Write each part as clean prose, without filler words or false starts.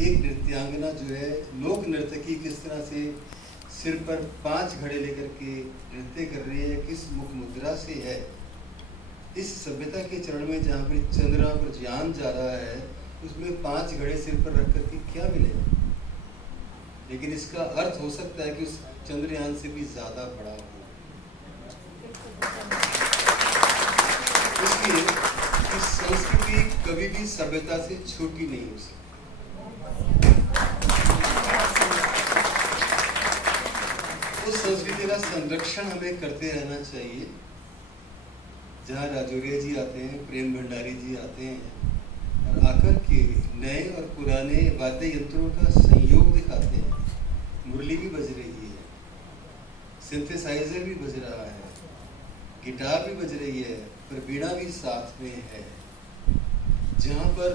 एक नृत्यांगना जो है, लोक नर्तकी किस तरह से सिर पर 5 घड़े लेकर के नृत्य कर रही है, किस मुख मुद्रा से है। इस सभ्यता के चरण में जहाँ पर चंद्रमा पर ज्ञान जा रहा है, उसमें 5 घड़े सिर पर रख करके क्या मिलेगा। लेकिन इसका अर्थ हो सकता है कि उस चंद्रयान से भी ज्यादा बड़ा हो। इसलिए इस संस्कृति कभी भी सभ्यता से छोटी नहीं हो सकती। उस संस्कृति का संरक्षण हमें करते रहना चाहिए। जहाँ राजौरिया जी आते हैं, प्रेम भंडारी जी आते हैं और आकर के नए और पुराने वाद्य यंत्रों का संयोग दिखाते हैं। मुरली भी बज रही है, सिंथेसाइजर भी बज रहा है, गिटार भी बज रही है, पर बीड़ा भी साथ में है। जहाँ पर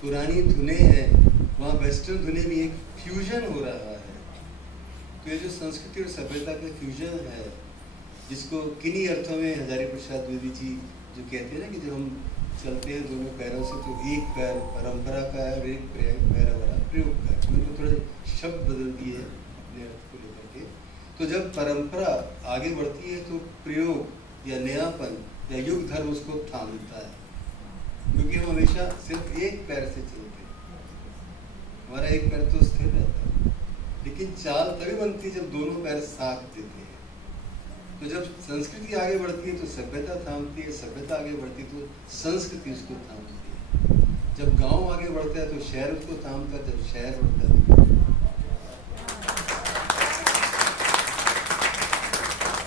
पुरानी धुनें हैं, वहाँ वेस्टर्न धुनें में एक फ्यूजन हो रहा है। तो ये जो संस्कृति और सभ्यता का फ्यूजन है, जिसको किन्हीं अर्थों में हजारी प्रसाद द्विवेदी जी जो कहते हैं ना कि जब हम चलते हैं दोनों पैरों से, तो एक पैर परंपरा का है और एक पैर हमारा प्रयोग का है। मैंने थोड़े शब्द बदल दिए अपने अर्थ को लेकर के। तो जब परंपरा आगे बढ़ती है तो प्रयोग या नयापन या युग धर्म उसको थामता है, क्योंकि हम हमेशा सिर्फ एक पैर से चलते हैं। हमारा एक पैर तो स्थिर रहता है, लेकिन चाल तभी बनती है जब दोनों पैर साथ देते हैं। तो जब संस्कृति आगे बढ़ती है तो सभ्यता थामती है, सभ्यता आगे बढ़ती है तो संस्कृति उसको थामती है। जब गांव आगे बढ़ता है तो शहर उसको थामता है, जब शहर बढ़ता है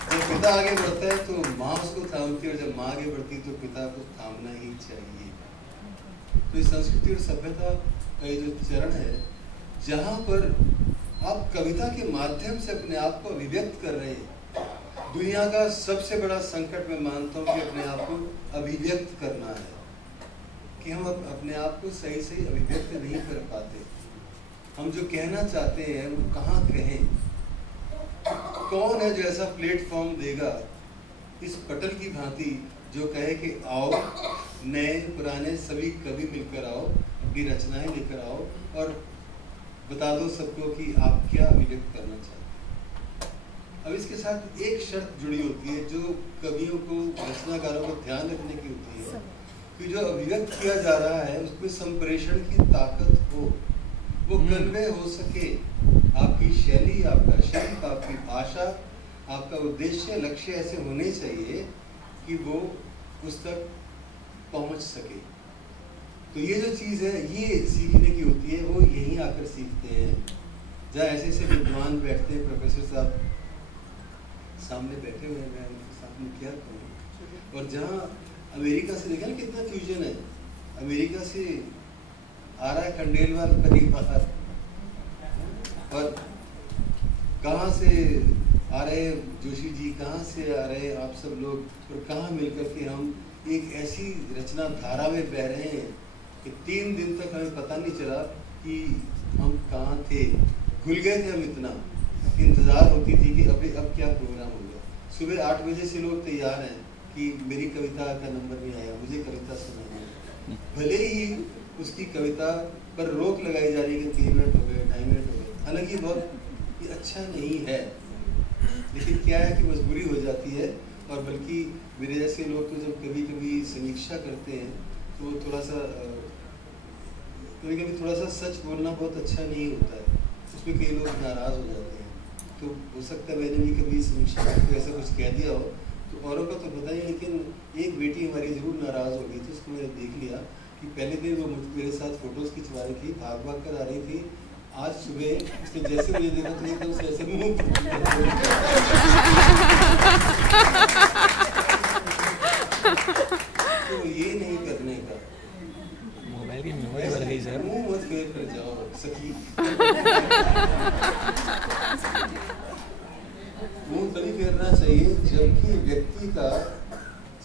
जब पिता आगे बढ़ता है तो माँ उसको थामती है, और जब माँ आगे बढ़ती है तो पिता को थामना ही चाहिए। तो इस संस्कृति और सभ्यता का ये जो चरण है, जहाँ पर आप कविता के माध्यम से अपने आप को अभिव्यक्त कर रहे हैं। दुनिया का सबसे बड़ा संकट मैं मानता हूँ कि अपने आप को अभिव्यक्त करना है, कि हम अपने आप को सही सही अभिव्यक्त नहीं कर पाते। हम जो कहना चाहते हैं वो कहाँ कहें, कौन है जो ऐसा प्लेटफॉर्म देगा इस पटल की भांति जो कहे कि आओ नए पुराने सभी कवि मिलकर आओ, अपनी रचनाएं लेकर आओ और बता दो सबको कि आप क्या अभिव्यक्त करना चाहते हैं। अब इसके साथ एक शर्त जुड़ी होती है जो कवियों को, रचनाकारों को ध्यान रखने की होती है कि जो अभिव्यक्त किया जा रहा है उसमें संप्रेषण की ताकत हो, वो कन्वे हो सके। आपकी शैली, आपका शिल्प, आपकी भाषा, आपका उद्देश्य, लक्ष्य ऐसे होने चाहिए कि वो उस तक पहुंच सके। तो ये जो चीज़ है ये सीखने की होती है, वो यहीं आकर सीखते हैं। जहाँ ऐसे ऐसे विद्वान बैठते हैं, प्रोफेसर साहब सामने बैठे हुए हैं, मैं उनके सामने क्या कहूँ। और जहाँ अमेरिका से देखा ना कितना फ्यूजन है, अमेरिका से आ रहा है खंडेलवाल करीब बाहर, और कहाँ से आ रहे जोशी जी, कहाँ से आ रहे आप सब लोग, और कहाँ मिलकर के हम एक ऐसी रचना धारा में बह रहे हैं कि 3 दिन तक हमें पता नहीं चला कि हम कहाँ थे। भूल गए थे हम, इतना इंतज़ार होती थी कि अब क्या प्रोग्राम होगा। सुबह 8 बजे से लोग तैयार हैं कि मेरी कविता का नंबर नहीं आया, मुझे कविता सुनानी है। भले ही उसकी कविता पर रोक लगाई जा रही है कि 3 मिनट हो गए, 2.5 मिनट हो गए। हालांकि बहुत ये अच्छा नहीं है, लेकिन क्या है कि मजबूरी हो जाती है। और बल्कि मेरे जैसे लोग तो जब कभी कभी समीक्षा करते हैं तो थोड़ा सा कभी कभी थोड़ा सा सच बोलना बहुत अच्छा नहीं होता है, उसमें कई लोग नाराज़ हो जाते हैं। तो हो सकता है मैंने भी कभी समीक्षा को ऐसा कुछ कह दिया हो, तो औरों का तो पता ही, लेकिन एक बेटी हमारी ज़रूर नाराज़ हो गई थी। उसको मैंने देख लिया कि पहले दिन वो मेरे साथ फ़ोटोज़ खिंचवा रही थी, भाग भाग कर आ रही थी। आज सुबह उसने जैसे मुझे देखा तो एकदम से ऐसे मुँह तो ये नहीं करने का, मोबाइल की मेमोरी बढ़ गई सर। मुँह मत फेर कर जाओ सखी। मुँह तभी फेरना चाहिए जबकि व्यक्ति का,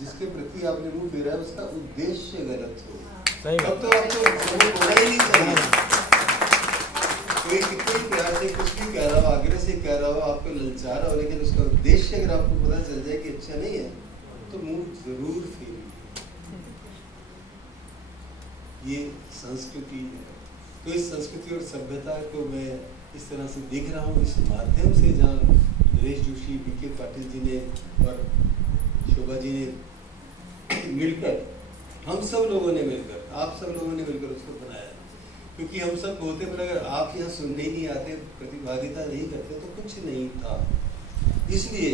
जिसके प्रति आपने मुँह फेरा है, उसका उद्देश्य गलत हो। तब तो आपको बोलना ही नहीं चाहिए। कोई कितने प्यार से कुछ भी कह रहा हो, आग्रह से कह रहा हो, आपको ललचा रहा हो, लेकिन उसका उद्देश्य अगर आपको पता चल जाए कि अच्छा नहीं है तो मुंह जरूर फेरिए। ये संस्कृत संस्कृति है। तो इस संस्कृति और सभ्यता को मैं इस तरह से देख रहा हूँ, इस माध्यम से, जहाँ नरेश जोशी, बीके पाटिल जी ने और शोभा जी ने मिलकर, हम सब लोगों ने मिलकर, आप सब लोगों ने मिलकर उसको बनाया। क्योंकि हम सब बोलते, पर अगर आप यहाँ सुनने नहीं आते, प्रतिभागिता नहीं करते, तो कुछ नहीं था। इसलिए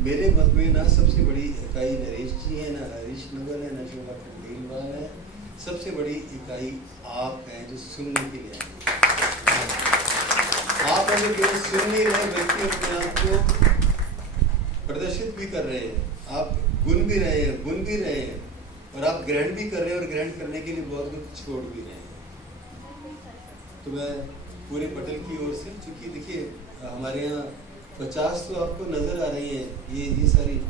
मेरे मत में ना सबसे बड़ी इकाई नरेश जी है, ना हरीश नवल है, ना शोभा खंडेलवाल है। सबसे बड़ी इकाई आप हैं, जो सुनने के लिए आए। आप अगर केवल सुन नहीं रहे, बल्कि अपने आप को प्रदर्शित भी कर रहे हैं, आप गुन भी रहे हैं, बुन भी रहे हैं, और आप ग्रहण भी कर रहे हैं, और ग्रहण करने के लिए बहुत कुछ छोड़ भी रहे हैं। तो मैं पूरे पटल की ओर से, चूंकि देखिए हमारे यहाँ 50 तो आपको नजर आ रही है, ये सारी